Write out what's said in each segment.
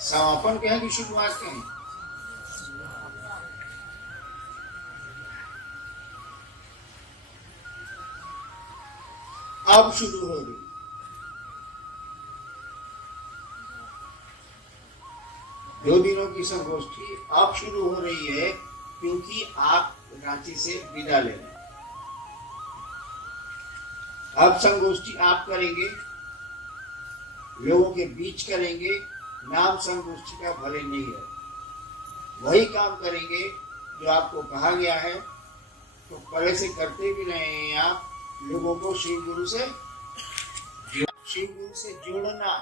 समापन कहें कि शुरुआत कहें? अब शुरू हो रही। दो दिनों की संगोष्ठी अब शुरू हो रही है क्योंकि आप रांची से विदा ले रहे। अब संगोष्ठी आप करेंगे, लोगों के बीच करेंगे। नाम संगोष्ठी का भले नहीं है, वही काम करेंगे जो आपको कहा गया है। तो पहले से करते भी रहे हैं आप, लोगों को शिव गुरु से जोड़ना,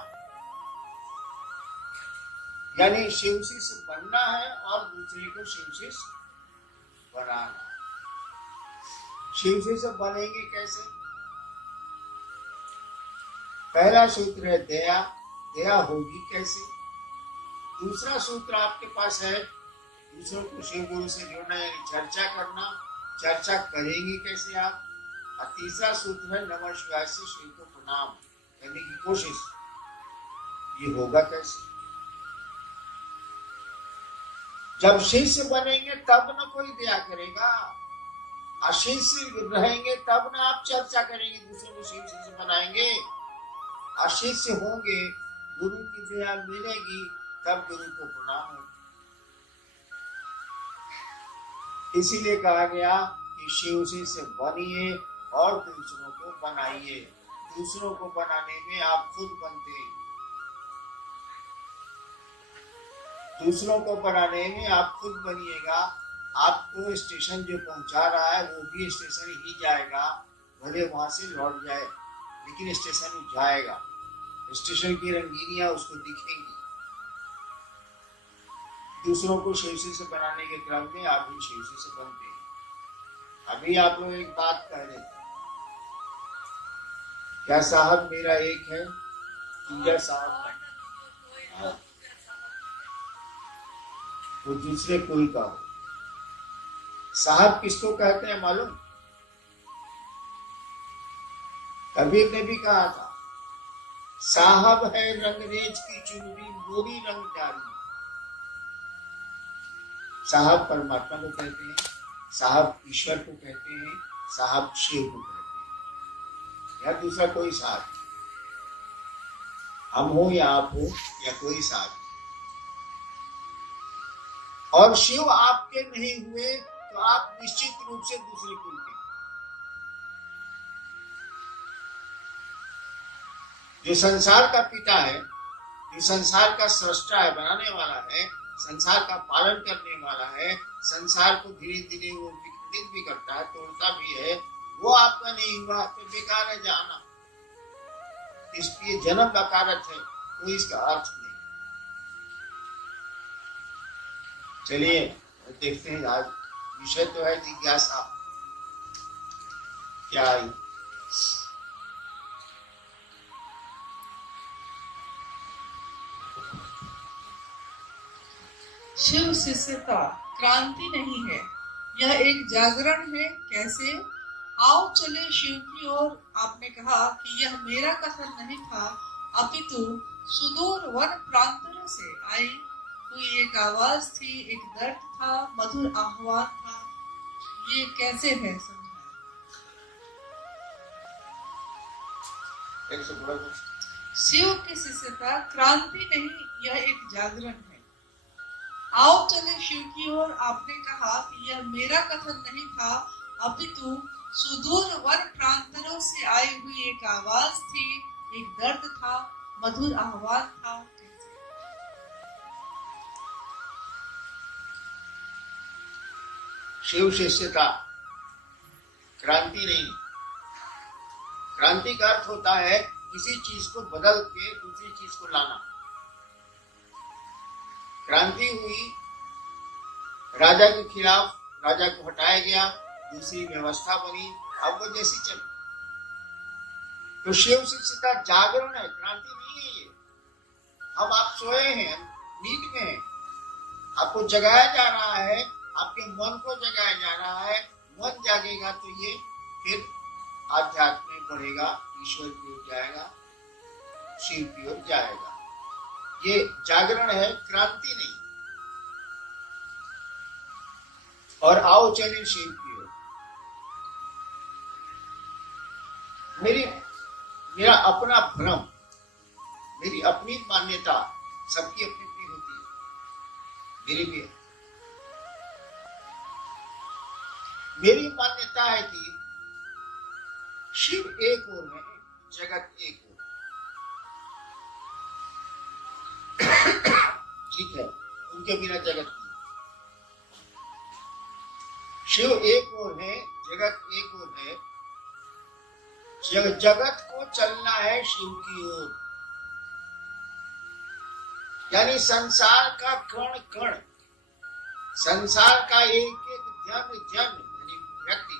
यानी शिव शिष्य बनना है और दूसरे को शिव शिष्य बनाना। शिव शिष्य बनेंगे कैसे? पहला सूत्र है दया। दया होगी कैसे? दूसरा सूत्र आपके पास है दूसरों को शिव गुरु से जोड़ना, यानी चर्चा करना। चर्चा करेंगे कैसे आप? और तीसरा सूत्र है नमः शिवाय से शिव को प्रणाम करने की कोशिश। ये होगा कैसे? जब शिष्य बनेंगे तब न कोई दया करेगा, अशिष्य रहेंगे तब न आप चर्चा करेंगे, दूसरों को शिव शिष्य बनाएंगे। अशिष्य होंगे, गुरु की दया मिलेगी तब गुरु को प्रणाम होगा। इसीलिए कहा गया कि शिव शिष्य बनिए और दूसरों को बनाइए। दूसरों को बनाने में आप खुद बनते हैं, दूसरों को बनाने में आप खुद बनिएगा। आपको स्टेशन जो पहुंचा रहा है वो भी स्टेशन ही जाएगा, भले वहां से लौट जाए, लेकिन स्टेशन जाएगा। स्टेशन की रंगीनियां उसको दिखेंगी। दूसरों को शिवसी से बनाने के क्रम में आप भी शिवसी से बनते हैं। अभी आप लोग एक बात कह रहे थे, क्या साहब मेरा एक है, दूसरा साहब है, वो दूसरे कुल का हो। साहब किसको कहते हैं मालूम? कबीर ने भी कहा था, साहब है रंगरेज की चुनरी गोरी रंग डाली। साहब परमात्मा को कहते हैं, साहब ईश्वर को कहते हैं, साहब शिव को कहते हैं, या दूसरा कोई साहब, हम हो या आप हो या कोई साहब। और शिव आपके नहीं हुए तो आप निश्चित रूप से दूसरे कुल के। जो संसार का पिता है, जो संसार का सृष्टा है, बनाने वाला है, संसार का पालन करने वाला है, संसार को धीरे धीरे वो विखंडित भी करता है, तोड़ता भी है, वो आपका नहीं हुआ तो बेकार है जाना। इसलिए जन्म बकारत है, कोई इसका अर्थ नहीं। चलिए देखते हैं, आज विषय तो है जिज्ञासा। क्या आई? शिव शिष्यता क्रांति नहीं है, यह एक जागरण है। कैसे? आओ चले शिव की ओर। आपने कहा कि यह मेरा कथन नहीं था, अपितु सुदूर वन प्रांतों से आई हुई एक आवाज थी, एक दर्द था, मधुर आह्वान था। ये कैसे है समझा? शिव की शिष्यता क्रांति नहीं, यह एक जागरण है। आओ चले शिव की ओर। आपने कहा कि यह मेरा कथन नहीं था, अपितु सुदूर वन प्रांतों से आई हुई एक आवाज थी, एक दर्द था, मधुर आह्वान था। शिव शिष्यता क्रांति नहीं। क्रांति का अर्थ होता है किसी चीज को बदल के दूसरी चीज को लाना। क्रांति हुई, राजा के खिलाफ, राजा को हटाया गया, दूसरी व्यवस्था बनी, अब वो जैसी चली। तो शिव शिष्यता जागरण है, क्रांति नहीं है ये। हम आप सोए हैं, नींद में हैं, आपको जगाया जा रहा है, आपके मन को जगाया जा रहा है। मन जागेगा तो ये फिर आध्यात्म में बढ़ेगा, ईश्वर की ओर जाएगा, शिव की ओर जाएगा। ये जागरण है, क्रांति नहीं। और आओ चले शिव की ओर। मेरा अपना भ्रम, मेरी अपनी मान्यता, सबकी अपनी अपनी होती है, मेरी भी है। मेरी मान्यता है कि शिव एक ओर है, जगत एक ओर। ठीक है, उनके बिना जगत नहीं। शिव एक ओर है, जगत एक ओर है। जगत को चलना है शिव की ओर। यानी संसार का कण कण, संसार का एक एक जन जन यानी व्यक्ति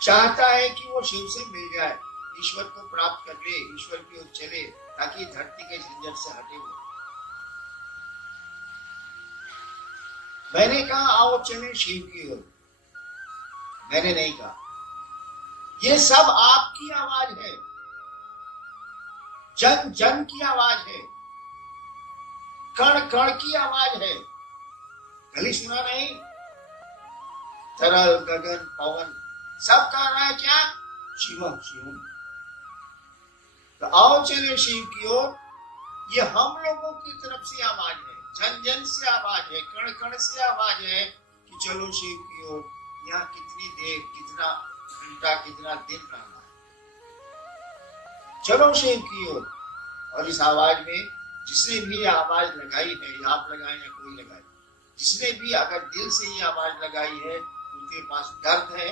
चाहता है कि वो शिव से मिल जाए, ईश्वर को प्राप्त कर ले, ईश्वर की ओर चले, ताकि धरती के झंझट से हटे हुए। मैंने कहा आओ चले शिव की ओर, मैंने नहीं कहा। ये सब आपकी आवाज है, जन जन की आवाज है, कण कण की आवाज है। कल सुना नहीं, तरल गगन पवन सब कह रहा है क्या? शिवम शिवम। तो आओ चले शिव की ओर, ये हम लोगों की तरफ से आवाज है, जन जन से आवाज है, कण कण से आवाज है कि चलो शिव की ओर। यहाँ कितनी देर, कितना घंटा, कितना दिन रहना है, चलो शिव की ओर। और इस आवाज में जिसने भी आवाज लगाई है, आप लगाए या कोई लगाए, जिसने भी अगर दिल से ये आवाज लगाई है, उनके पास दर्द है।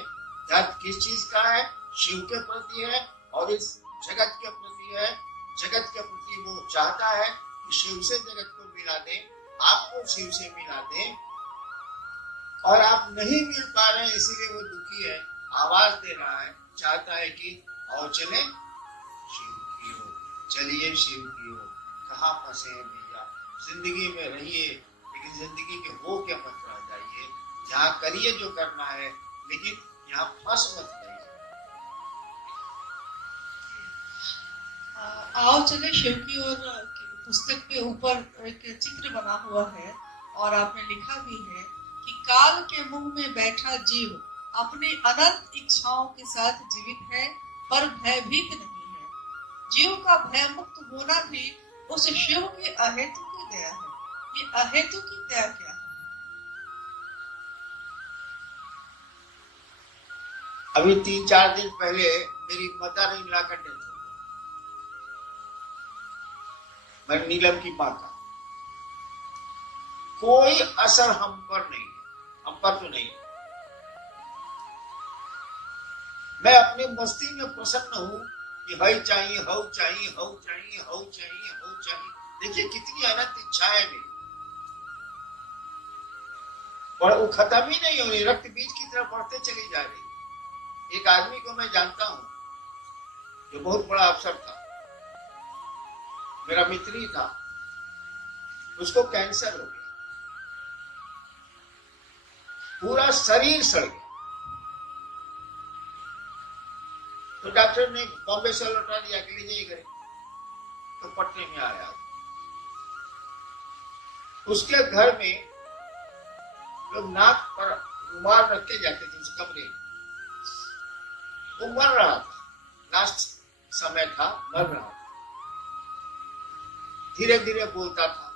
दर्द किस चीज का है? शिव के प्रति है और इस जगत के प्रति है। जगत के प्रति वो चाहता है कि शिव से जगत को मिला दे, आपको शिव से मिला दे, और आप नहीं मिल पा रहे हैं, इसीलिए वो दुखी है, आवाज दे रहा है, चाहता है कि आओ चले शिव की ओर, चलिए शिव की ओर। कहाँ फंसे हैं भैया? जिंदगी में रहिए, लेकिन जिंदगी के हो के मत रह जाइए। यहाँ करिए जो करना है, लेकिन यहाँ फंस मत जाइए। आओ चले शिव की ओर पुस्तक के ऊपर एक चित्र बना हुआ है और आपने लिखा भी है कि काल के मुंह में बैठा जीव अपनी अनंत इच्छाओं के साथ जीवित है, पर भयभीत नहीं है। जीव का भय मुक्त होना भी उस शिव की अहेतु की दया है। ये अहेतु की दया क्या है? अभी 3-4 दिन पहले मेरी मदर इन लॉ का डेथ हो गया, मैं नीलम की मां का। कोई असर हम पर नहीं, हम पर तो नहीं। मैं अपनी मस्ती में प्रसन्न हूं कि हई चाहिए, हऊ चाहिए, हऊ चाहिए, हऊ चाहिए, हऊ चाहिए। देखिए कितनी अनंत इच्छाएं मेरी, और वो खत्म ही नहीं हो रही, रक्त बीज की तरफ बढ़ते चली जा रही। एक आदमी को मैं जानता हूं जो बहुत बड़ा अफसर था, मेरा मित्र ही था, उसको कैंसर हो गया, पूरा शरीर सड़ गया। तो डॉक्टर ने बॉम्बे से लौटा दिया कि ले जाइए घर। तो पटने में आया, उसके घर में लोग नाक पर रुमाल रख के जाते थे उस कमरे में। वो मर रहा था, लास्ट समय था, मर रहा था, धीरे धीरे बोलता था।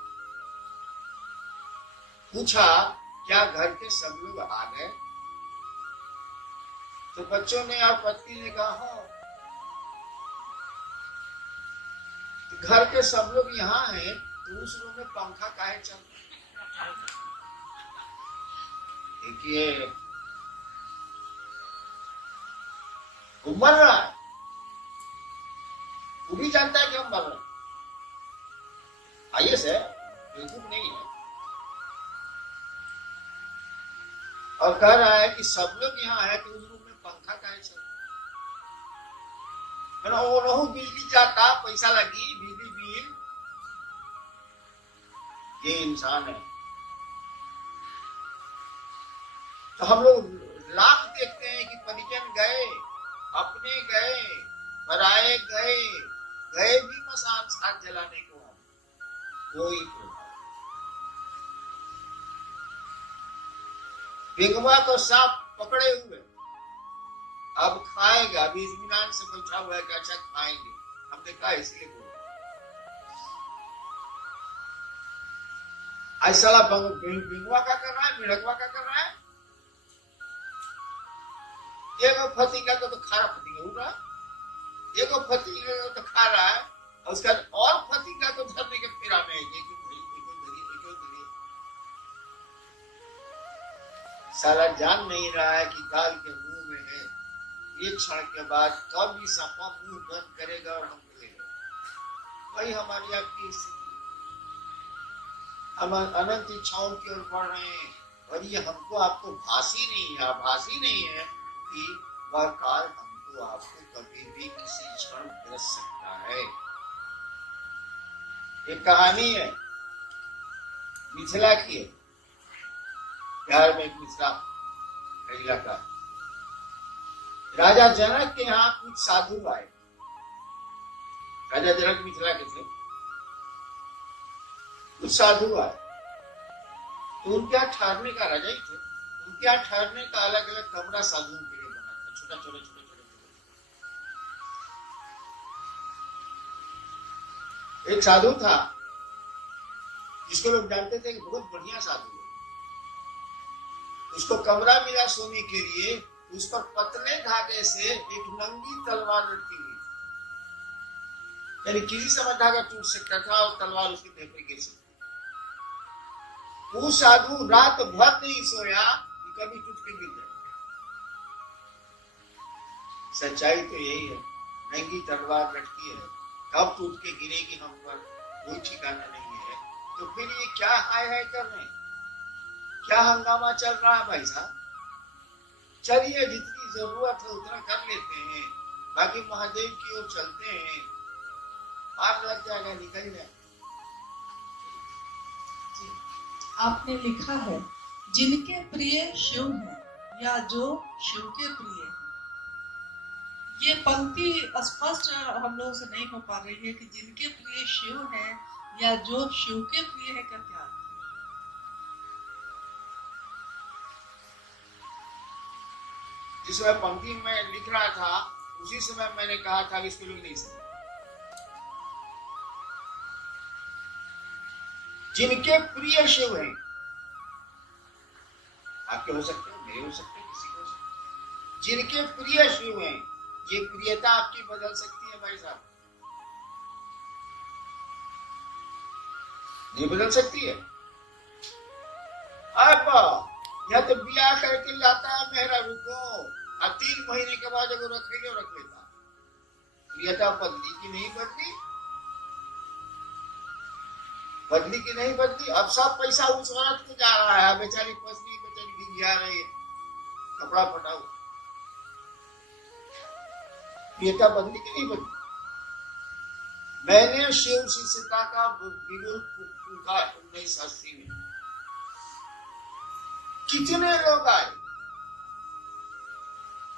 पूछा क्या घर के सब लोग आ गए? तो बच्चों ने और पत्नी ने कहा हाँ। तो घर के सब लोग यहाँ हैं, तो उस रूम में पंखा काहे चल रहा है? देखिए वो मर रहा है, वो भी जानता है कि हम मर रहे हैं। आइए सर, बिल्कुल नहीं है, और कह रहा है कि सब लोग यहाँ है तो उस रूम में पंखा काहे चल रहा है? वो रहू बिजली जाता, पैसा लगी, बिजली बिल। ये इंसान है। तो हम लोग लाख देखते हैं कि परिजन गए, अपने गए, पराए गए, गए भी मसान साथ जलाने को हम, कोई प्रभाव। बिंगवा को सांप पकड़े हुए, अब खाएगा, अभी इत्मीनान से बैठा हुआ है कि अच्छा खाएंगे, हमने कहा इसलिए बोला। ऐसा बिंगवा का कर रहा है, मिड़कवा का कर रहा है, एगो फती का तो खारा फती का होगा, एगो फती का तो खा रहा है, और उसका और फती का तो धरने के फेरा में साला जान नहीं रहा है कि गाल के मुंह में है, एक क्षण के बाद कब भी सांपा मुंह बंद करेगा और हम मिलेगा। वही हमारी आपकी स्थिति, हम अनंत इच्छाओं की ओर बढ़ रहे हैं, और ये हमको आपको भासी नहीं है, आभासी नहीं है कि वह काल हमको आपको कभी भी किसी क्षण ग्रस सकता है। एक कहानी है मिथिला की है, बिहार में एक मिथिला इलाका, राजा जनक के यहाँ कुछ साधु आए। राजा जनक मिथिला के थे, कुछ साधु आए, तो उनके यहाँ ठहरने का, राजा ही थे, उनके यहाँ ठहरने का अलग अलग कमरा साधुओं के लिए बना था, छोटा छोटा छोटा छोटा। एक साधु था जिसको लोग जानते थे कि बहुत बढ़िया साधु है, उसको कमरा मिला सोने के लिए, उस पर पतले धागे से एक नंगी तलवार लटकी हुई थी, यानी किसी समय धागा टूट सकता था और तलवार उसके देह पर गिर सकती। वो साधु रात भर नहीं सोया कि कभी टूट के गिर जाए। सच्चाई तो यही है, नंगी तलवार लटकी है, कब टूट के गिरेगी हम पर कोई ठिकाना नहीं है। तो फिर ये क्या हाय हाय कर रहे हैं, क्या हंगामा चल रहा है भाई साहब? चलिए जितनी जरूरत है उतना कर लेते हैं, बाकी महादेव की ओर चलते हैं, पार लग जाएगा, निकल जाए। आपने लिखा है जिनके प्रिय शिव हैं या जो शिव के प्रिय हैं। ये पंक्ति स्पष्ट हम लोगों से नहीं हो पा रही है कि जिनके प्रिय शिव हैं या जो शिव के प्रिय है, क्या क्या? जिस समय पंक्ति में लिख रहा था उसी समय मैंने कहा था कि इसको लोग नहीं समझे। जिनके प्रिय शिव हैं, आपके हो सकते हैं, मेरे हो सकते हैं, किसी को हो सकते। जिनके प्रिय शिव हैं, ये प्रियता आपकी बदल सकती है भाई साहब, नहीं बदल सकती है। अब या तो ब्याह करके लाता है मेहरा रुको, और 3 महीने के बाद अगर रख लेता, प्रियता बदली की नहीं बदली, बदली की नहीं बदली। अब सब पैसा उस औरत को जा रहा है, बेचारी पत्नी बेचारी भिंजा रही है, कपड़ा फटा हुआ, प्रियता बदली की नहीं बदली। मैंने शिव शिष्यता का बिगुल फूंका 1980 में, कितने लोग आए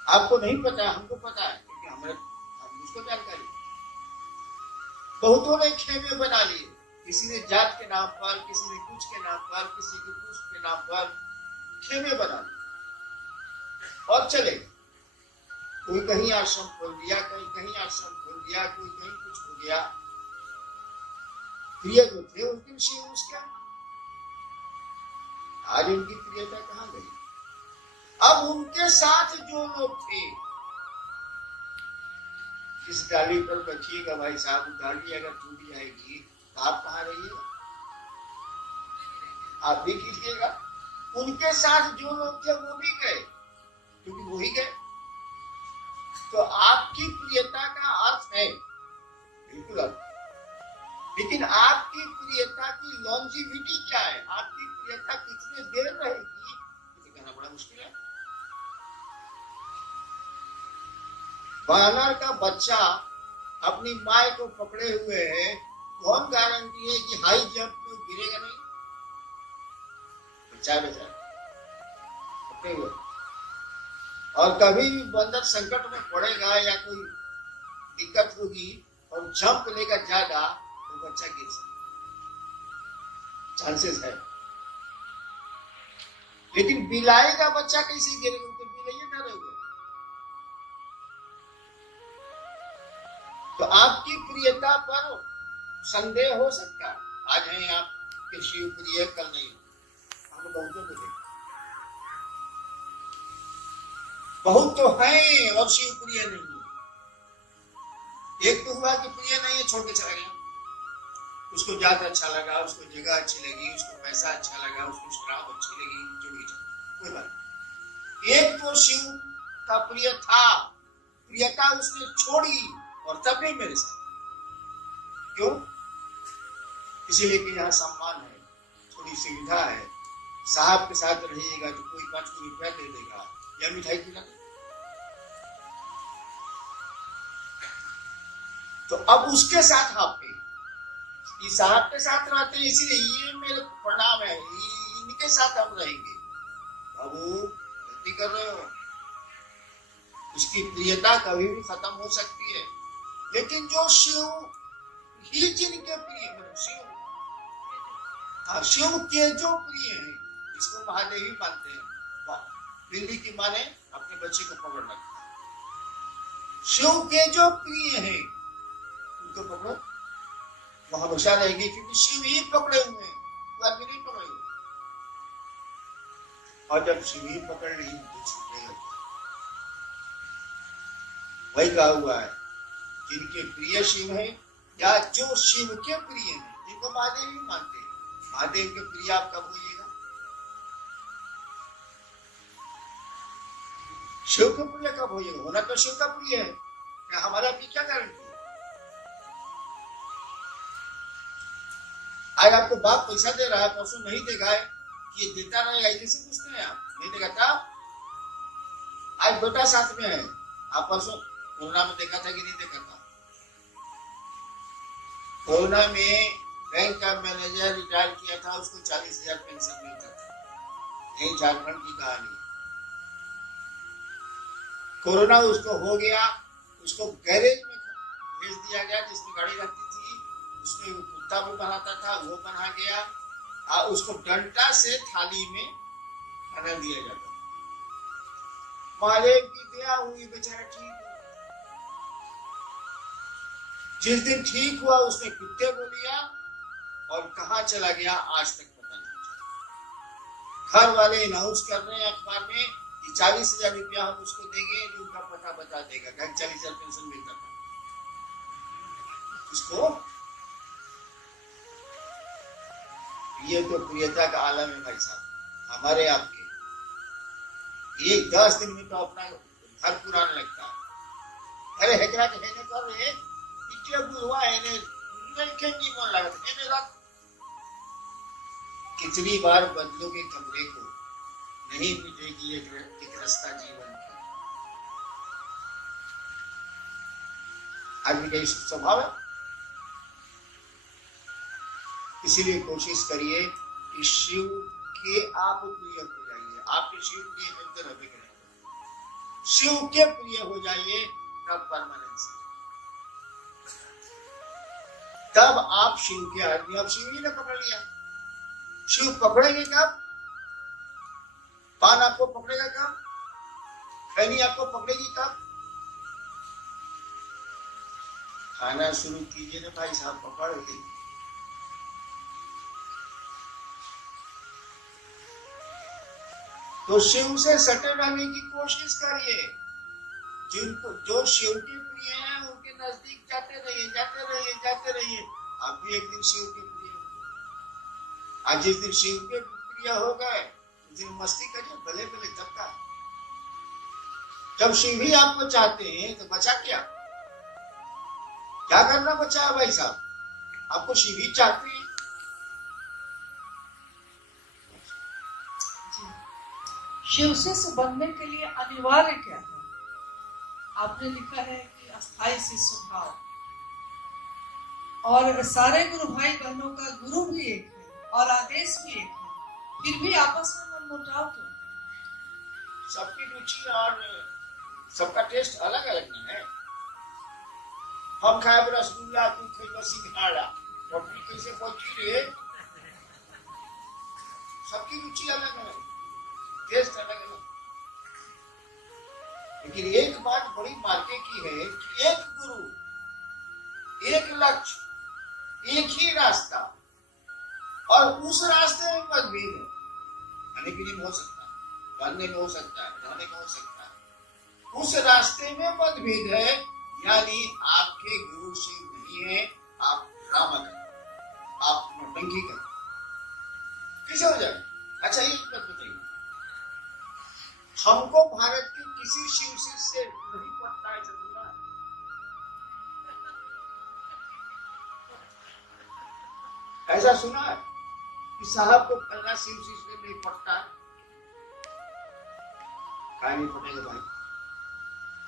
आपको नहीं पता, हमको पता है क्योंकि हमारे मुझको जानकारी। बहुतों ने खेमे बना लिए, किसी ने जात के नाम पर, किसी ने कुछ के नाम पर, किसी के कुछ के नाम पर खेमे बना लिए और चले। कोई कहीं आश्रम खोल दिया, कोई कहीं आश्रम खोल दिया, कोई कहीं कुछ हो गया। प्रिय जो थे उनके विषय उसका, आज उनकी प्रियता कहां गई? अब उनके साथ जो लोग थे, इस डाली पर बचिएगा भाई साहब, डाली अगर टूट जाएगी तो आप कहां रहिएगा? आप भी कीजिएगा। उनके साथ जो लोग थे वो भी गए, क्योंकि वो ही गए। तो आपकी प्रियता का अर्थ है बिल्कुल अर्थ, लेकिन आपकी प्रियता की लॉन्जिविटी क्या है? आपकी प्रियता कितने देर रहेगी, इसे कहना बड़ा मुश्किल है। बानर का बच्चा अपनी माँ को पकड़े हुए है, कौन गारंटी है कि हाई जंप में गिरेगा नहीं? बच्चा पकड़े हुए, और कभी भी बंदर संकट में पड़ेगा या कोई दिक्कत होगी और जंप लेगा ज्यादा तो बच्चा गिर सकता, चांसेस है। लेकिन बिलाई का बच्चा कैसे गिरेगा? तो बिलाइए डरे हुए। तो आपकी प्रियता पर संदेह हो सकता है। आज है आप के शिव प्रिय, कल नहीं। हम बहुतों को देखा, बहुत तो हैं और शिव प्रिय नहीं है। एक तो हुआ कि प्रिय नहीं है, छोड़ के चला गया। उसको जात अच्छा लगा, उसको जगह अच्छी लगी, उसको पैसा अच्छा लगा, उसको शराब अच्छी लगी, जो भी कोई बात नहीं। एक तो शिव का प्रिय था, प्रियता उसने छोड़ी और तब भी मेरे साथ। क्यों? इसीलिए कि यहाँ सम्मान है, थोड़ी सुविधा है, साहब के साथ रहिएगा तो कोई 5 रुपया दे देगा या मिठाई खिला देगा। तो अब उसके साथ आप साहब के साथ रहते हैं, इसीलिए ये मेरे प्रणाम है, इनके साथ हम रहेंगे। बाबू गलती कर रहे हो, उसकी प्रियता कभी भी खत्म हो सकती है। लेकिन जो शिव ही जिनके प्रिय, शिव के जो प्रिय हैं, जिसको महादेवी मानते हैं, बिल्ली की माने अपने बच्चे को पकड़ रखता है। शिव के जो प्रिय हैं उनको पकड़ो, वो हमेशा रहेगी, क्योंकि शिव ही पकड़े हुए हैं, वो आदमी नहीं पकड़े हुए। और जब शिव ही पकड़ ली तो छूटेगा। वही कहा हुआ है, जिनके प्रिय शिव हैं या जो शिव के प्रिय हैं, जिनको महादेव ही मानते हैं। महादेव के प्रिय आप कब होइएगा? शिव के प्रिय कब होइएगा? होना तो शिव का प्रिय है, क्या हमारा भी क्या गारंटी? आज आपको बाप पैसा दे रहा है, परसों नहीं देगा, ये देता रहेगा, कैसे पूछते हैं आप? नहीं देगा तब? आज बेटा साथ में है, आप परसों कोरोना में देखा था कि नहीं देखा था? कोरोना में बैंक का मैनेजर रिटायर किया था, उसको 40,000 पेंशन मिलता था। यही झारखंड की कहानी। कोरोना उसको हो गया, उसको गैरेज में भेज दिया गया जिसमें गाड़ी रहती थी, उसमें वो कुत्ता भी बनाता था, वो बना गया। उसको डंडा से थाली में खाना दिया जाता। महादेव की दया हुई, बेचारा ठीक हुआ। जिस दिन ठीक हुआ उसने कुत्ते को लिया और कहाँ चला गया आज तक पता नहीं चला। घर वाले अनाउंस कर रहे हैं अखबार में कि 40,000 रुपया हम उसको देंगे जो उनका पता बता देगा। 40,000 पेंशन मिलता था उसको। ये तो प्रियता का आलम है भाई साहब, हमारे आपके। ये 10 दिन में तो अपना घर पुराने लगता है। अरे हेकरा के हेने कर रहे इतने बुआ हेने नहीं खेंगी मन लगा था हेने रात। कितनी बार बदलोगे कमरे को, नहीं मिलेगी एक रास्ता जीवन का। आदमी का स्वभाव है। इसीलिए कोशिश करिए कि शिव के आप प्रिय हो जाइए। आपके शिव प्रिय मिलते रहे करेंगे, शिव के प्रिय हो जाइए, तब परमानेंस, तब आप शिव के आदमी। अब शिव ही ने पकड़ लिया, शिव पकड़ेंगे कब? पान आपको पकड़ेगा कब? खैनी आपको पकड़ेगी कब? खाना शुरू कीजिए ना भाई साहब, पकड़ गई। तो शिव से सटे रहने की कोशिश करिए। जिनको जो शिव के प्रिय हैं उनके नजदीक जाते रहिए, जाते रहिए, जाते रहिए। आप भी एक दिन शिव के प्रिय होंगे। आज जिस दिन शिव के प्रिय हो गए उस दिन मस्ती करिए, भले भले तब का। जब शिव ही आपको चाहते हैं तो बचा क्या? क्या करना बचा है भाई साहब? आपको शिव ही चाहते हैं। शिव से बनने के लिए अनिवार्य क्या है? आपने लिखा है कि अस्थाई शिष्य भाव, और सारे गुरु भाई बहनों का गुरु भी एक है और आदेश भी एक है, फिर भी आपस में मनमुटाव क्यों? सबकी रुचि और सबका टेस्ट अलग अलग नहीं है। हम खाए रसगुल्ला, तू खाई सिंघाड़ा, रोटी कैसे पहुंची रे? सबकी रुचि अलग अलग, टेस्ट अलग अलग। लेकिन एक बात बड़ी मार्के की है कि एक गुरु, एक लक्ष्य, एक ही रास्ता, और उस रास्ते में मतभेद है। खाने पीने में हो सकता है, पढ़ने में हो सकता है, रहने में हो सकता है, उस रास्ते में मतभेद है। यानी आपके गुरु से नहीं है, आप ड्रामा करें, आप नौटंकी करें, कैसे हो जाए? अच्छा एक बात बताइए, हमको भारत के किसी शिव से नहीं पड़ता है चंद्रमा? ऐसा सुना है कि साहब को फलना शिव से नहीं पड़ता है? क्या नहीं पड़ेगा भाई?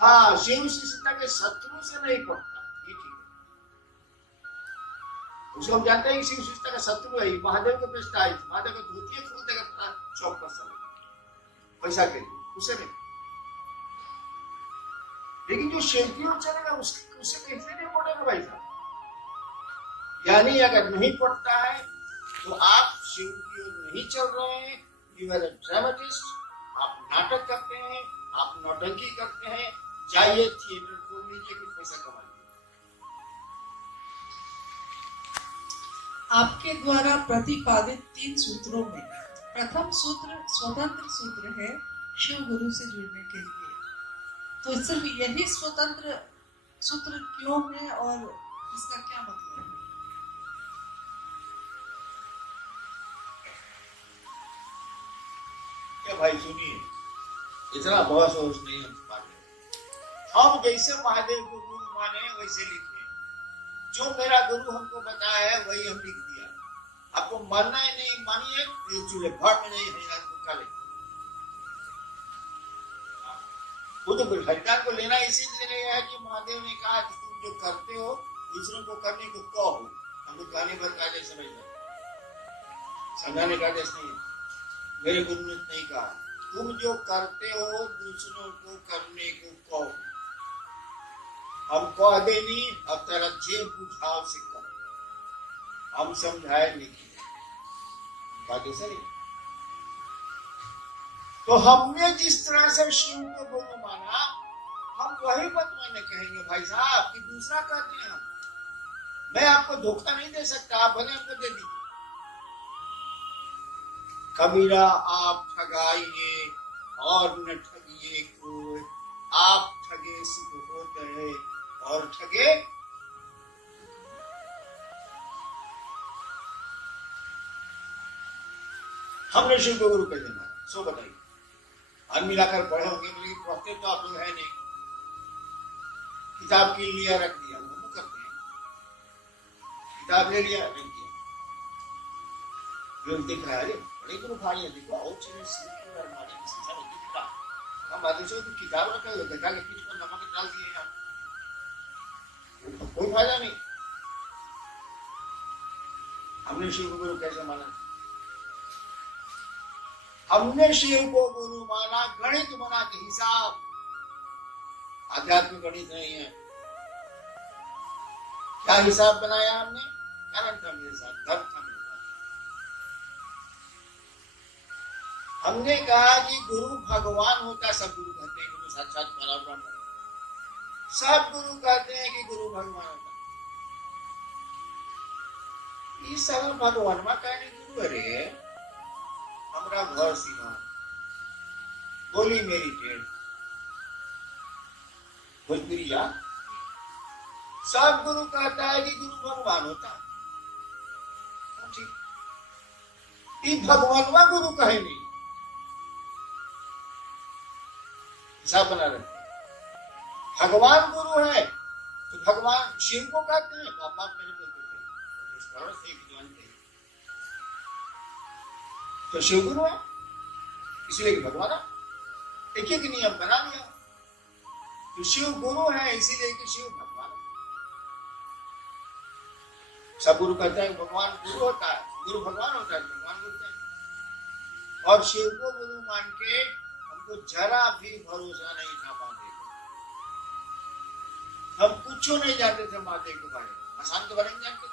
हाँ, शिव शिष्यता के शत्रु से नहीं पड़ता, ये ठीक है। उसको हम जानते हैं कि शिव शिष्यता का शत्रु है, महादेव को बेचता है, महादेव को धोती खोल देगा चौक पर समय पैसा के लिए, उसे नहीं। लेकिन जो शिव की ओर चलेगा उससे कैसे नहीं पड़ेगा भाई साहब? यानी अगर नहीं पड़ता है तो आप शिव की ओर नहीं चल रहे हैं, यू आर अ ड्रामेटिस्ट, आप नाटक करते हैं, आप नौटंकी करते हैं। जाइए थिएटर खोल लीजिए, कुछ पैसा कमा लीजिए। आपके द्वारा प्रतिपादित 3 सूत्रों में प्रथम सूत्र स्वतंत्र सूत्र है शिव गुरु से जुड़ने के लिए। तो सिर्फ यही स्वतंत्र सूत्र क्यों है और इसका क्या मतलब है? क्या भाई सुनिए, इतना बहुत सोच नहीं हम पाते। हम जैसे महादेव को गुरु माने वैसे लिखे, जो मेरा गुरु हमको बताया है वही हम लिख दिया। आपको मानना है नहीं मानिए, चूल्हे भाट में नहीं है आपको काले। वो तो हरिदान को लेना इसीलिए नहीं है कि महादेव ने कहा कि तुम जो करते हो दूसरों को करने को कहो। हमको कहने पर का आदेश समझाने का आदेश नहीं है, मेरे गुरु ने नहीं कहा तुम जो करते हो दूसरों को करने को कहो। हम कह देनी अब तेरा जे बुझाव से कर, हम समझाए नहीं बाकी सही। तो हमने जिस तरह से शिव को गुरु माना, हम वही मत माने कहेंगे भाई साहब कि दूसरा कहते हैं हम। मैं आपको धोखा नहीं दे सकता, आप भले हमको दे दीजिए। कबीरा आप ठगाइए और न ठगिए कोई, आप ठगे सुख होते हैं और ठगे। हमने शिव को गुरु कैसे माना, सो बताइए। हम मिलाकर पढ़े होंगे, लेकिन पढ़ते तो आप लोग है नहीं, किताब की लिया रख दिया, हम करते हैं, किताब ले लिया रख दिया, लोग दिख रहा है बड़े गुरु भाई है, देखो और चीजें सीख और हमारे संसार में दिख रहा। हम आदेशों की किताब रखा है, गधा के पीठ पर नमक डाल दिए हैं, कोई फायदा नहीं। हमने शिव को गुरु कैसे माना? हमने शिव को गुरु माना गणित बना के हिसाब, आध्यात्मिक गणित नहीं है। क्या हिसाब बनाया हमने? कारण था मेरे साथ, धर्म था मेरे साथ। हमने कहा कि गुरु भगवान होता है, सब गुरु कहते हैं गुरु साक्षात परब्रह्म, सब गुरु कहते हैं कि गुरु भगवान होता है। इस सब भगवान में कहने गुरु अरे हमरा घर सीमा बोली मेरी टेढ़ भोजपुरिया। सब गुरु कहता है कि गुरु भगवान होता है, ठीक। भगवान गुरु कहे नहीं, हिसाब बना रहे। भगवान गुरु है तो भगवान शिव को कहते हैं, बाबा मेरे बोलते थे तो शिव गुरु है, इसलिए कि भगवान एक एक नियम बना लिया। तो शिव गुरु है इसीलिए कि शिव भगवान। सब गुरु कहता है भगवान गुरु होता है, गुरु भगवान होता है, भगवान बोलते हैं। और शिव को गुरु मान के हमको जरा भी भरोसा नहीं था बांधे। हम कुछ नहीं जानते थे महादेव के बारे में, मसान के बारे में जानते थे,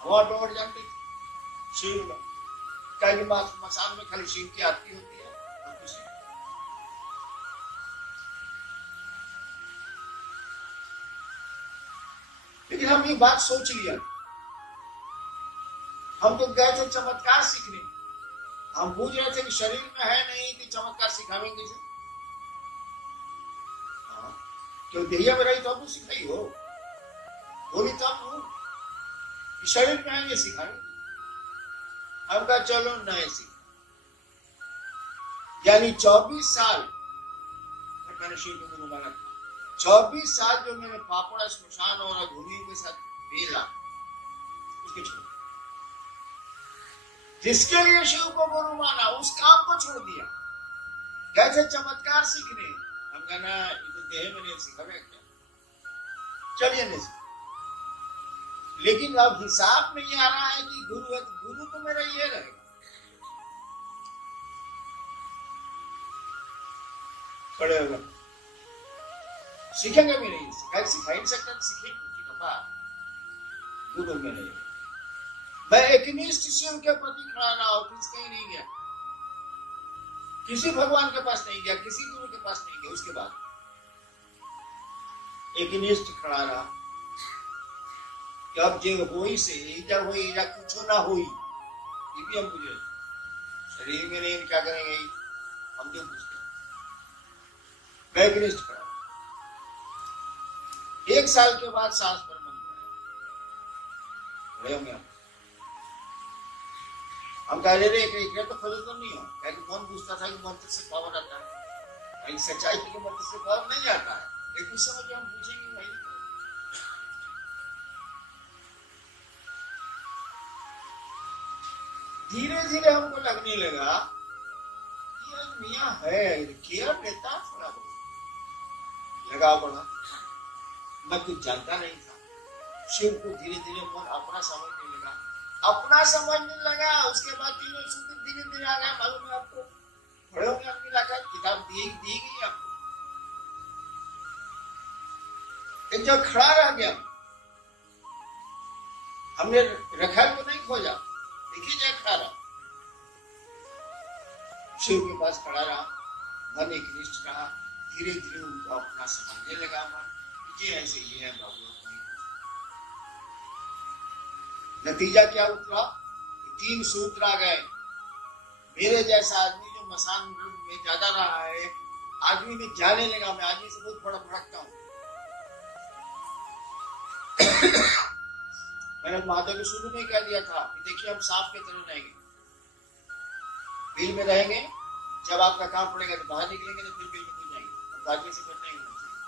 हवा डोर जानते थे, शिव में क्या मसान में खाली शिव की आरती होती है और कुछ नहीं। लेकिन हम ये बात सोच लिया, हम तो गए थे चमत्कार सीखने, हम पूछ रहे थे कि शरीर में है नहीं कि चमत्कार सिखावेंगे से, क्यों देहिया में रही तो आपको सिखाई हो, बोली तो आप हो शरीर में है ये सिखाएंगे। हम कहा चलो नए सीख, यानी 24 साल मैंने शिव को गुरु माना था, 24 साल जो मैंने पापड़ा स्मशान और भूमि के साथ बेला, उसके छोड़, जिसके लिए शिव को गुरु माना उस काम को छोड़ दिया। कैसे चमत्कार सीखने, हम कहना इसे देह में नहीं सीखा क्या, चलिए नहीं सीखा। लेकिन अब हिसाब में ये आ रहा है कि गुरु है, गुरु तो मेरा ये रहेगा। खड़े होगा, सीखेंगे भी नहीं, सिखा नहीं सकता, सीखेंगे गुरु में नहीं। मैं एकनिष्ठ शिव के प्रति खड़ा रहा हूं, कहीं नहीं गया, किसी भगवान के पास नहीं गया, किसी गुरु के पास नहीं गया। उसके बाद एकनिष्ठ खड़ा रहा, अब जो होई से इधर होई या कुछ ना होई, ये भी हम बुझे, शरीर में नहीं क्या करेंगे हम जो पूछते हैं। एकनिष्ठ खड़ा, 1 साल के बाद सांस पर मन खड़े होंगे हम कह रहे थे तो फजल तो नहीं हो, मन पूछता था कि मंत्र से पावर आता है, सच्चाई के मंत्र से पावर नहीं आता है, लेकिन उस समय जो हम पूछेंगे वही। धीरे धीरे हमको लगने लगा ये मियाँ है, केयर लेता थोड़ा बहुत लगा पड़ा। मैं कुछ जानता नहीं था, शिव को धीरे धीरे मन अपना समझने लगा, अपना समझने लगा। उसके बाद तीनों सूत्र धीरे धीरे आ गया। मालूम है आपको, खड़े होकर हमने लगा किताब दी गई आपको, एक जगह खड़ा रह गया, हमने रखा को नहीं खोजा, देखिए जगह खड़ा रहा, शिव के पास खड़ा रहा, मन एकनिष्ठ रहा। धीरे धीरे उनको अपना समझने लगा, मन ये ऐसे ये है बाबू। नतीजा क्या उतरा, 3 सूत्र आ गए। मेरे जैसा आदमी जो मसान में ज्यादा रहा है, आदमी में जाने लगा, मैं आदमी से बहुत बड़ा भड़कता हूं। मैंने महादेव को शुरू में कह दिया था कि देखिए हम सांप के तरह रहेंगे, बिल में रहेंगे, जब आपका काम पड़ेगा तो बाहर निकलेंगे, तो फिर बिल में घुस जाएंगे, आदमी से बचना ही होना चाहिए।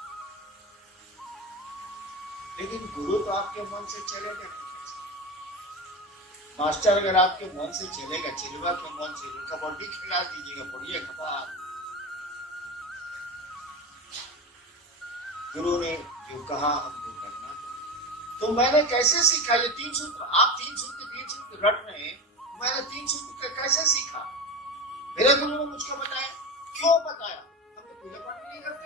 लेकिन गुरु तो आपके मन से चलेगा, मास्टर अगर आपके मन से चलेगा, चिलवा के मन से कबड्डी खिला दीजिएगा, पढ़िए खबर। गुरु ने जो कहा हमको करना। तो मैंने कैसे सीखा ये 3 सूत्र? आप 3 सूत्र रट रहे हैं, मैंने 3 सूत्र कैसे सीखा? मेरे गुरु ने मुझको बताया। क्यों बताया? हम तो पूजा पाठ नहीं करते,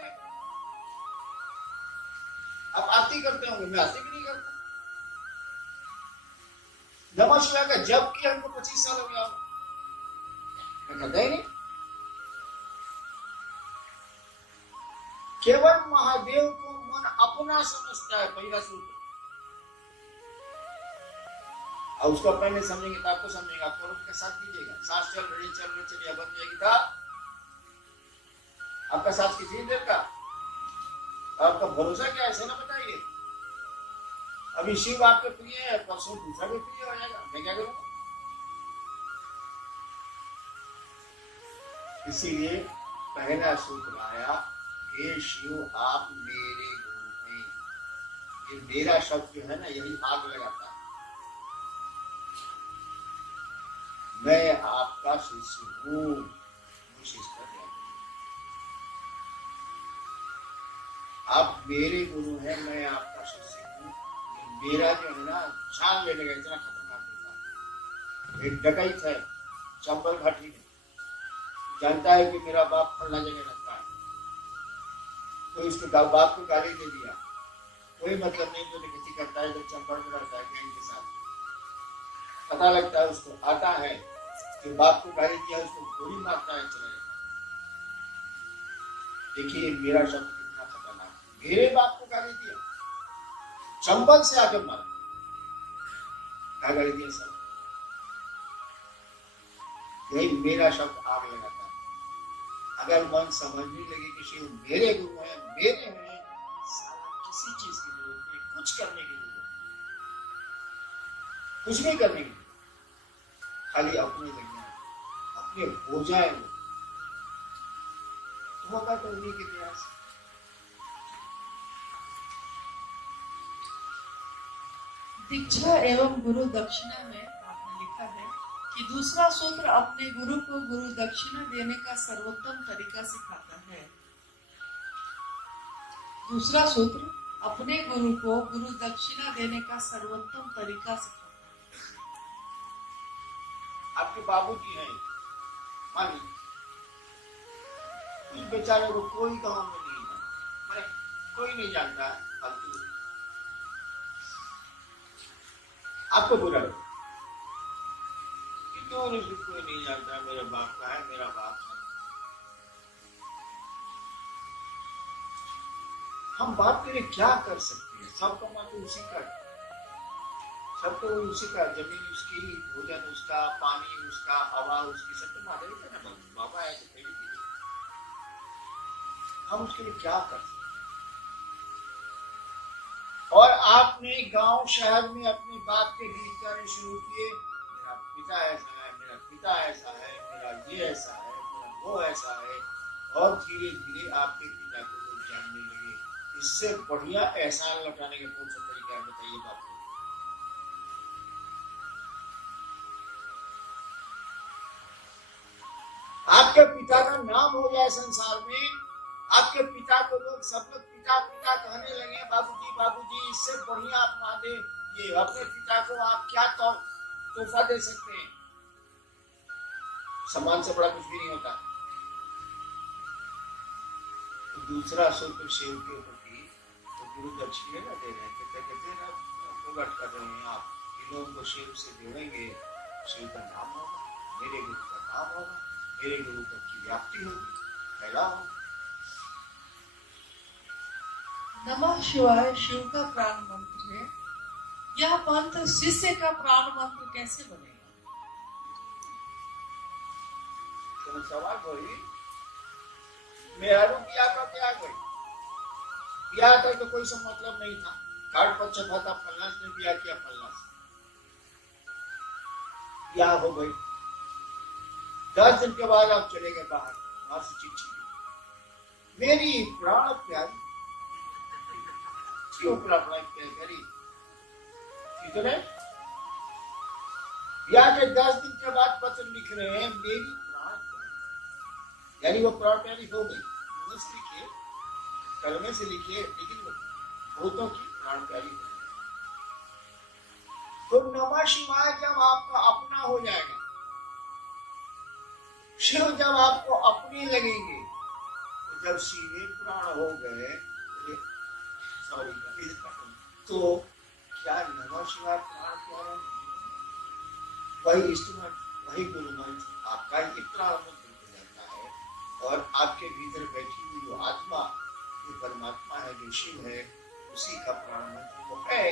आप आरती करते होंगे, मैं आरती भी नहीं करता। नमः शिवाय का जब कि हमको 25 साल हो गया, मैं करता ही नहीं। केवल महादेव को मन अपना समझता है, पहला सूत्र। और उसको अपने नहीं समझेंगे तो आपको समझेंगे, आपको के साथ दीजिएगा। सांस चल रही चलिए, बंद जाएगी था आपका सांस किसी देर का, आपका भरोसा क्या है ऐसे ना बताइए। अभी शिव आपके प्रिय है, परसों दूसरा भी प्रिय हो जाएगा, मैं क्या करूंगा? इसीलिए पहला सूत्र आया, हे शिव आप मेरे गुरु हैं। ये मेरा शब्द जो है ना, यही आग लगाता है। मैं आपका शिष्य हूं, शिष्य आप मेरे गुरु हैं, मैं आपका शिष्य हूं। मेरा जो है ना, जान लेने का इतना खतरनाक होता है। एक डकैत है चंबल घाटी में, जानता है कि मेरा बाप फलना जगह रहता है, कोई उसको बाप को गाली दे दिया, कोई मतलब नहीं, जो निगति करता है, जो चंबड़ में रहता है गैंग के साथ, पता लगता है उसको, आता है जो बाप को गाली दिया उसको गोली मारता है, चला जाता है। देखिए मेरा शब्द कितना खतरनाक, मेरे बाप को गाली दिया, चंबल से आकर मारा, क्या गाली दिया सब, यही मेरा शब्द आग लगाता है। अगर मन समझने लगे कि शिव मेरे गुरु हैं, मेरे हैं, साला किसी चीज की जरूरत नहीं, कुछ करने की जरूरत नहीं, कुछ नहीं करने की, खाली अपने लग जाए, अपने हो जाए वो, तो होगा तो उन्हीं के प्रयास। दीक्षा एवं गुरु दक्षिणा में आपने लिखा है कि दूसरा सूत्र अपने गुरु को गुरु दक्षिणा देने का सर्वोत्तम तरीका सिखाता है। दूसरा सूत्र अपने गुरु को गुरु दक्षिणा देने का सर्वोत्तम तरीका सिखाता है। आपके बाबूजी हैं, मान लीजिए उस बेचारे को कोई गांव में नहीं जानता, माने कोई नहीं जानता, आपको बुरा लगे कि कोई नहीं जानता, मेरे बाप का है, मेरा बाप है। हम बाप के लिए क्या कर सकते हैं? सब कमा तो उसी का, सब तो उसी का, जमीन उसकी, भोजन उसका, पानी उसका, हवा उसकी, सब तो माधव का ना, बाबा है तो पेड़ की, हम उसके लिए क्या कर सकते? और आपने गांव शहर में अपनी बात के गीत गाने शुरू किए, मेरा पिता ऐसा है, मेरा पिता ऐसा है, मेरा ये ऐसा है, मेरा वो ऐसा है, और धीरे धीरे आपके पिता को लोग जानने लगे। इससे बढ़िया एहसान लौटाने का कौन सा तरीका है, बताइए बाप को। आपके पिता का नाम हो जाए संसार में, आपके पिता को लोग सब लोग पिता पिता कहने लगे, बाबूजी बाबूजी, इससे बढ़िया आप महादेव ये अपने पिता को आप क्या तोहफा दे सकते हैं? सम्मान से बड़ा कुछ भी नहीं होता। तो दूसरा सूत्र शिव के प्रति तो गुरु दक्षिणा न दे रहे, कहते हैं ना कर रहे हैं आप, इन लोगों को शिव से जोड़ेंगे, शिव का नाम होगा, मेरे गुरु का नाम होगा, मेरे गुरु तक की व्याप्ति होगी, फैला होगा। नमः शिवाय शिव का प्राण मंत्र है। यह मंत्र शिष्य का प्राण मंत्र कैसे बनेगा? तो सवाल वही, मेरा रूप ब्याह का क्या गई, ब्याह का तो कोई सा मतलब नहीं था, कार्ड पर छपा था फलना ने ब्याह किया, फलना से ब्याह हो गई। 10 दिन के बाद आप चले गए बाहर, वहां से चिट्ठी, मेरी प्राण प्यारी, क्यों प्राण प्यारी, ब्याह के 10 दिन के बाद पत्र लिख रहे हैं, मेरी प्राण प्यारी, यानी वो प्राण प्यारी हो गई। लिखिए, कलमे से लिखिए, लेकिन वो भूतों की प्राण प्यारी हो गई। तो नमः शिवाय जब आपका अपना हो जाएगा, शिव जब आपको अपने लगेंगे, तो जब शिवे प्राण हो गए, तो क्या नमः शिवाय प्राण प्यारा वही इंस्ट्रूमेंट, वही गुरु मंत्र आपका ही प्राण मंत्र हो जाता है, और आपके भीतर बैठी हुई जो आत्मा, जो परमात्मा है, जो शिव है, उसी का प्राण मंत्र वो है,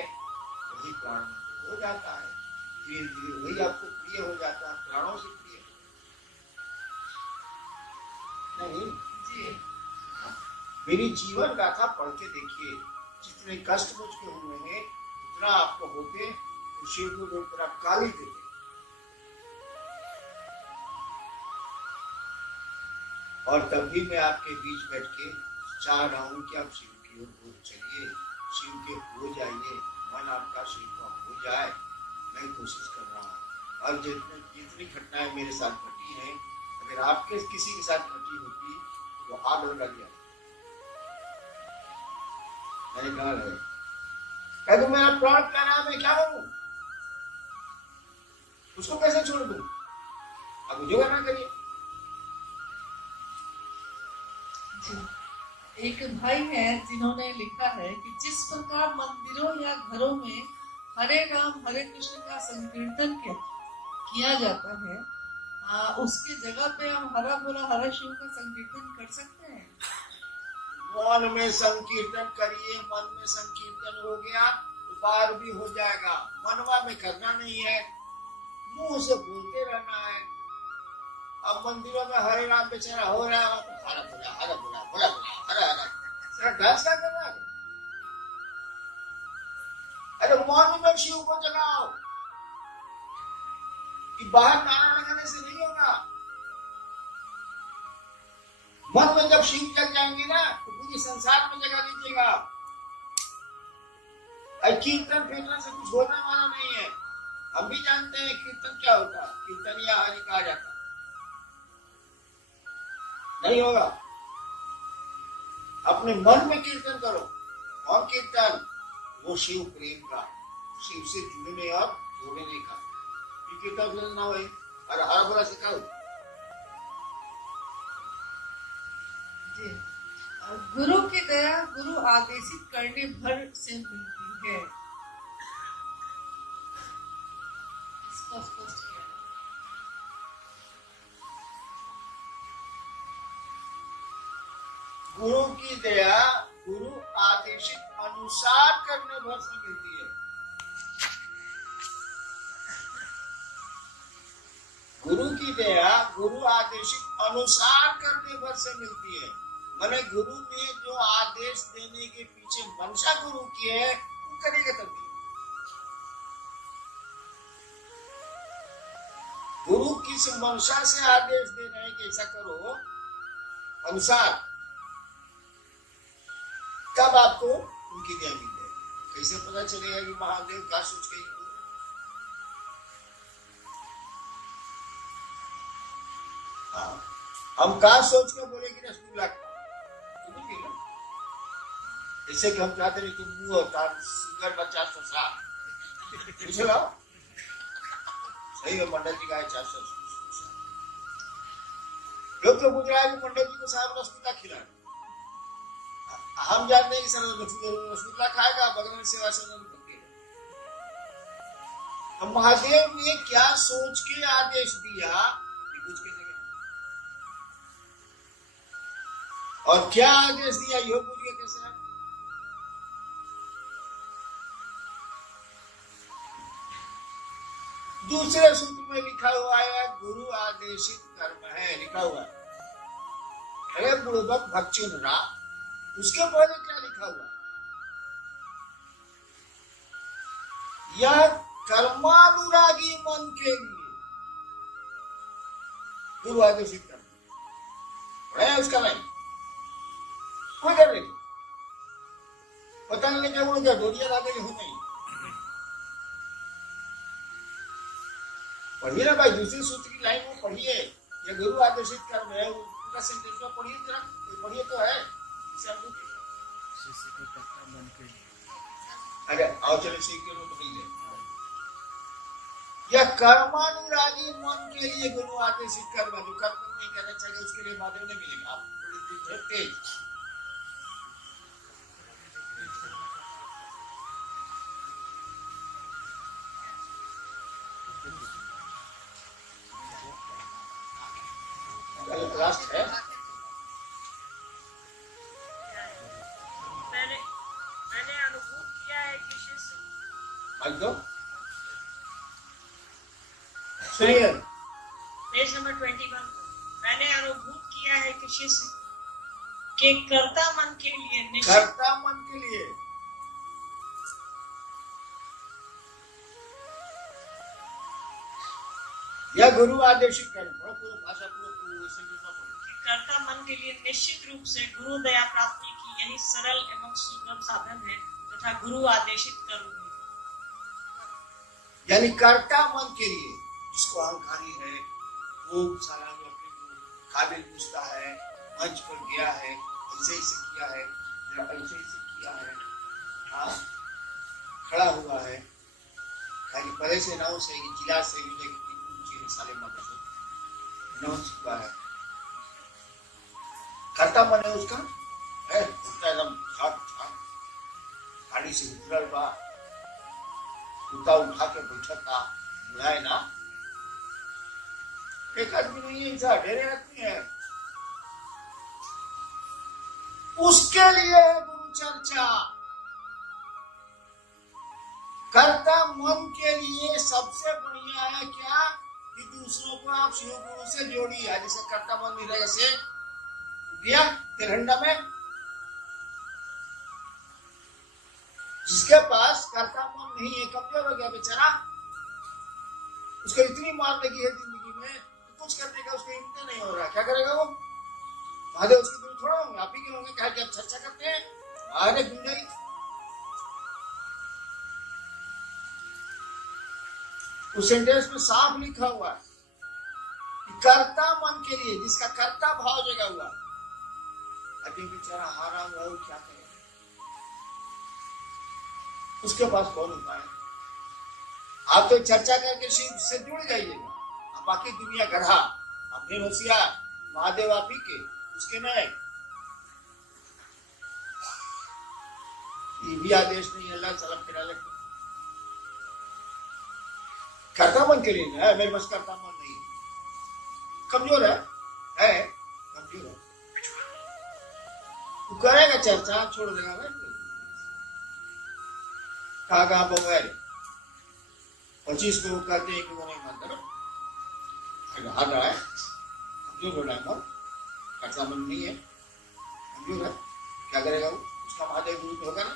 वही प्राण मंत्र हो जाता है। धीरे धीरे वही आपको प्रिय हो जाता है, प्राणों से प्रिय नहीं जी। मेरी जीवन गाथा पढ़ के देखिए, जितने कष्ट मुझके हुए हैं उतना आपको होते, तो शिव को लोग तरह गाली देते, और तब भी मैं आपके बीच बैठ के चाह रहा हूं कि आप शिव की ओर चलिए, शिव के हो जाइए, मन आपका शिव का हो जाए, मैं कोशिश कर रहा हूं। और जितनी घटनाएं मेरे साथ घटी हैं, अगर आपके किसी के साथ घटी होती तो वो आग लगा दिया, मैंने कहा है, कह दो मेरा प्राण क्या नाम है, क्या करूं, उसको कैसे छोड़ दूं, अब जो करना करिए। एक भाई है जिन्होंने लिखा है कि जिस प्रकार मंदिरों या घरों में हरे राम हरे कृष्ण का संकीर्तन किया जाता है, उसके जगह पे हम हरा बोला हरा शिव का संकीर्तन कर सकते हैं। मन में संकीर्तन करिए, मन में संकीर्तन हो गया तो पार भी हो जाएगा। मनवा में करना नहीं है, मुंह से बोलते रहना है। अब मंदिरों में हरे राम बेचारा हो रहा है, तो हरा बोला हरा बोला बोला बोला हरा हरा, सर डांस क्या कर रहा है? अरे मन में शिव को जगाओ, कि बाहर नारा लगाने से नहीं होगा। मन में जब शिव जग जाएंगे ना तो पूरे संसार में जगा दीजिएगा। कीर्तन फीर्तन से कुछ होने वाला नहीं है। हम भी जानते हैं कीर्तन क्या होता है, कीर्तन या हरि कहा जाता है, नहीं होगा। अपने मन में कीर्तन करो, और कीर्तन वो शिव प्रेम का, शिव से जुड़ने और जोड़ने का। कीर्तन ना हो और हरा बोला सिखाओ। गुरु की दया गुरु आदेशित करने भर से मिलती है। इसको स्पष्ट किया। गुरु की दया गुरु आदेशित अनुसार करने भर से मिलती है। गुरु की दया गुरु आदेशित अनुसार करने भर से मिलती है। मैंने गुरु ने जो आदेश देने के पीछे मंशा गुरु की है, वो करेगा तभी। गुरु किस मंशा से आदेश दे रहे हैं कि ऐसा करो, अनुसार, तब आपको उनकी दया मिल जाएगी। कैसे पता चलेगा कि महादेव का सोच के हम का सोच के बोले कि रसगुल्ला ऐसे कि हम चाहते नहीं तुम मुंह और तार शुगर बच्चा 407 पूछो सही है। मंडल जी का है 400। लोग तो पूछ रहा है कि मंडल जी को साहब रसगुल्ला खिलाए। हम जानते हैं कि सर रसगुल्ला खाएगा, बगल में सेवा से हम महादेव ने क्या सोच के आदेश दिया कुछ के जगह, और क्या आदेश दिया यो पूछिए कैसे है। दूसरे सूत्र में लिखा हुआ है गुरु आदेशित कर्म है, लिखा हुआ है। अरे बुड़बक भक्चुनरा, उसके पहले क्या लिखा हुआ? यह कर्मानुरागी मन के लिए गुरु आदेशित कर्म है, उसका नहीं कोई कर नहीं। पता नहीं क्या बोलो, क्या डोरिया लागे हो नहीं। पढ़िए ना भाई, दूसरी सूत्र की लाइन में पढ़िए, यह गुरु आदेशित कर्म है, पूरा सेंटेंस में पढ़िए जरा, पढ़िए तो है। अरे आओ चले सीख के तो नहीं है। यह कर्मानुरागी मन के लिए गुरु आदेशित कर्म है। जो कर्म नहीं करना चाहिए उसके लिए महादेव नहीं मिलेगा। आप थोड़ी तेज लास्ट है। मैंने अनुभव किया है कि शिष्य सुनिए पेज नंबर 21। मैंने अनुभव किया है कि शिष्य के कर्ता मन के लिए कर्ता मन के लिए यह गुरु आदेशित कर्म, पूरा भाषा पूरा कर्ता मन के लिए निश्चित रूप से गुरु दया प्राप्ति की यही सरल एवं सुगम साधन है तथा गुरु आदेशित कर्म है। यानी कर्ता मन के लिए, जिसको अहंकारी है, वो सारा अपने काबिल पूछता है, मंच पर गया है, ऐसे ऐसे किया है, ऐसे ऐसे किया है, हाँ खड़ा हुआ है, खाली परे से ना उसे जिला से मिले साले मत नौ चुका है। कर्ता मन है उसका एकदम गाड़ी से उतरल बा, जूता उठा के बैठता, बुलाए ना। एक आदमी नहीं है, ऐसा ढेरे आदमी है। उसके लिए गुरु चर्चा। कर्ता मन के लिए सबसे बढ़िया है क्या कि दूसरों को आप शिव गुरु से जोड़िए। जैसे कर्ता मन नहीं रहे, जैसे गया तिरंडा में, जिसके पास कर्ता मन नहीं है, कमजोर हो गया बेचारा, उसको इतनी मार लगी है जिंदगी में, तो कुछ करने का उसको हिम्मत नहीं हो रहा, क्या करेगा वो? महादेव उसके गुरु थोड़ा होंगे, आप ही के होंगे, क्या आप चर्चा करते हैं? अरे गुंजाई उस सेंटेंस में साफ लिखा हुआ है कि कर्ता मन के लिए, जिसका कर्ता भाव जगा हुआ, अभी बेचारा हारा हुआ है, क्या करेगा? उसके पास कौन उपाय है? आप तो चर्चा करके शिव से जुड़ जाइएगा, आप बाकी दुनिया गधा, अपने होशियार, महादेव आप ही के, उसके नहीं। ये भी आदेश नहीं है, अल्लाह सलाम फिरा लगता। कर्ता मन के लिए ना, मेरे पास कर्ता मन नहीं है, कमजोर है कमजोर है, तू करेगा चर्चा, छोड़ देगा भाई। कहा बगैर 25 को करते हैं कि वो नहीं मानता ना, हार रहा है, कमजोर हो रहा है, कर्ता मन नहीं है, कमजोर है, क्या करेगा वो? उसका महादेव गुरु होगा ना,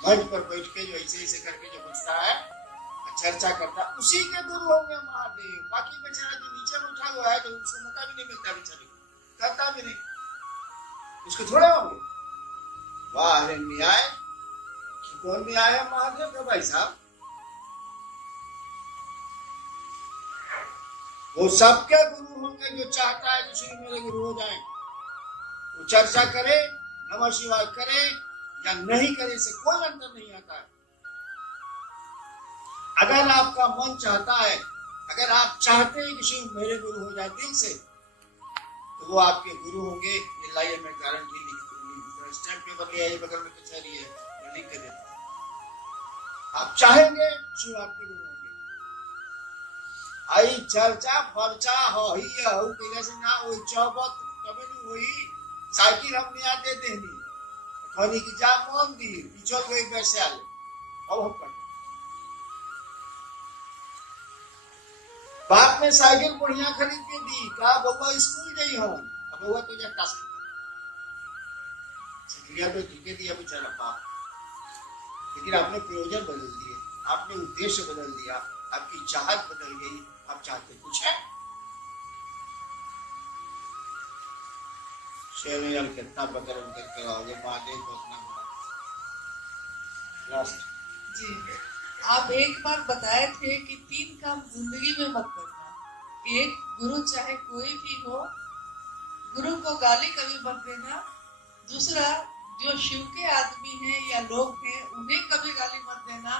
मंच पर बैठ के जो ऐसे ऐसे करके जो बचता है, चर्चा करता, उसी के गुरु होंगे महादेव। बाकी बेचारा जो नीचे बैठा हुआ है, तो उसको मौका भी नहीं मिलता बेचारे को, करता भी नहीं, उसको थोड़ा होंगे। वाह अरे न्याय, कौन न्याय है महादेव का भाई साहब? वो सबके गुरु होंगे जो चाहता है कि श्री मेरे गुरु हो जाए। वो चर्चा करे, नमः शिवाय करे या नहीं करे, से कोई अंतर नहीं आता है। अगर आपका मन चाहता है, अगर आप चाहते हैं कि शिव मेरे गुरु हो जाए दिल से, तो वो आपके गुरु होंगे। लाइए मैं गारंटी लिख स्टैंप पेपर ले आइए, बगल में कचहरी है, मैं लिख के देता हूं। आप चाहेंगे शिव आपके गुरु होंगे। आई चर्चा फर्चा हो ही कैसे ना वो चौबत तभी नहीं हुई। साइकिल हमने आते देनी कहनी की जा मन दी पिछल गई वैसे आले, अब हम करते। बाप ने साइकिल बढ़िया खरीद के दी, कहा बउआ स्कूल गई हम, अब बउआ तो जट्टा से तो जीके दिया बेचारा बाप, लेकिन आपने प्रयोजन बदल दिए, आपने उद्देश्य बदल दिया, आपकी चाहत बदल गई। आप चाहते कुछ है, शेर कितना बकरम करके आओगे महादेव को अपना जी। आप एक बार बताए थे कि 3 काम जिंदगी में मत करना। एक, गुरु चाहे कोई भी हो, गुरु को गाली कभी मत देना। दूसरा, जो शिव के आदमी हैं या लोग हैं उन्हें कभी गाली मत देना।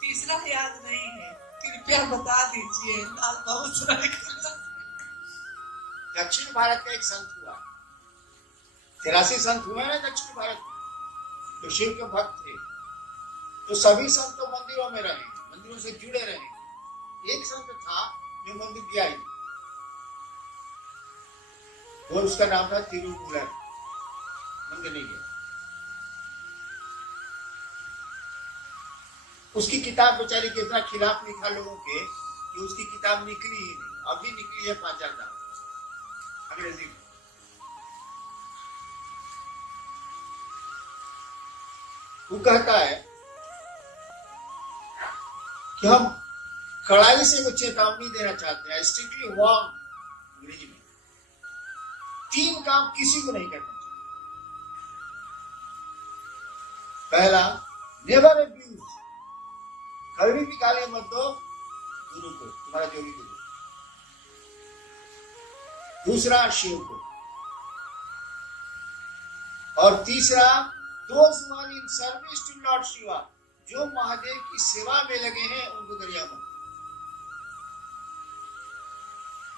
तीसरा याद नहीं है, कृपया बता दीजिए। लाल बाबू दक्षिण भारत का एक संत हुआ, 83 संत हुए ना दक्षिण भारत में, तो शिव के भक्त थे। तो सभी संत तो मंदिरों में रहे, मंदिरों से जुड़े रहे। एक संत था जो मंदिर गया ही, वो उसका नाम था तिरुमूलर, मंदिर नहीं गया। उसकी किताब बेचारी के इतना खिलाफ लिखा लोगों के कि उसकी किताब निकली ही नहीं। अभी निकली है 5,000 अंग्रेजी में। वो कहता है कि हम कड़ाई से कुछ चेतावनी देना चाहते हैं, स्ट्रिक्टली वार्न, अंग्रेजी में 3 काम किसी को नहीं करना चाहिए। पहला, नेवर अब्यूज, कभी भी गाली मत दो गुरु को, तुम्हारा जो भी गुरु। दूसरा, शिव को। और तीसरा, those who are in service to Lord Shiva, जो महादेव की सेवा में लगे हैं उनको गरिया मत,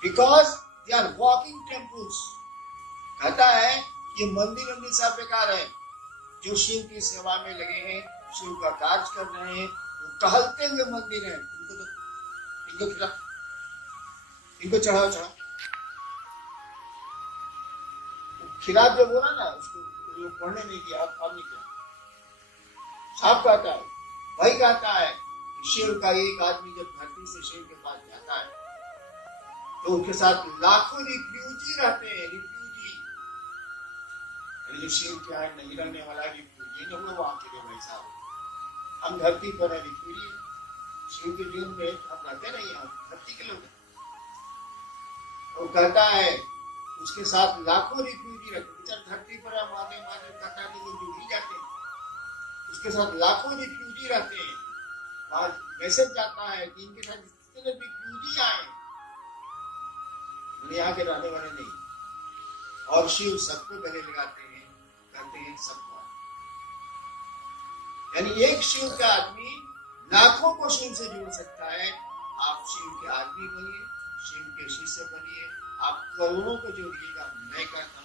because they are walking temples। कहता है ये मंदिर वंदिर सब बेकार है। जो शिव की सेवा में लगे हैं, शिव का कार्य कर रहे हैं, वो टहलते हुए मंदिर है। इनको चढ़ाओ चढ़ाओ। खिलाफ जब बोला ना, उसको पढ़ने नहीं दिया, अब नहीं किया। साफ कहता है, भाई कहता है, शिव का एक आदमी जब धरती से शिव के पास जाता है तो उनके साथ लाखों रिफ्यूजी रहते हैं। रिफ्यूजी जो शिव क्या है, नहीं रहने वाला रिफ्यूजी नहीं हुए वहां के लिए। भाई साहब, हम धरती पर है, रिफ्यूजी शिव के जीवन में हम रहते नहीं, हम धरती के लोग। वो कहता है उसके साथ लाखों रिफ्यूजी रहते। धरती पर महादेव महादेव कहता है, वो जुड़ ही जाते हैं। उसके साथ लाखों रिफ्यूजी रहते हैं। वहां मैसेज जाता है कि इनके साथ जितने रिफ्यूजी आए, यहाँ के रहने वाले नहीं। और शिव सबको गले लगाते हैं, करते हैं सबको। यानी एक शिव का आदमी लाखों को शिव से जोड़ सकता है। आप शिव के आदमी बनिए, शिव के शिष्य बनिए, आप करोड़ों को जोड़िएगा। मैं करता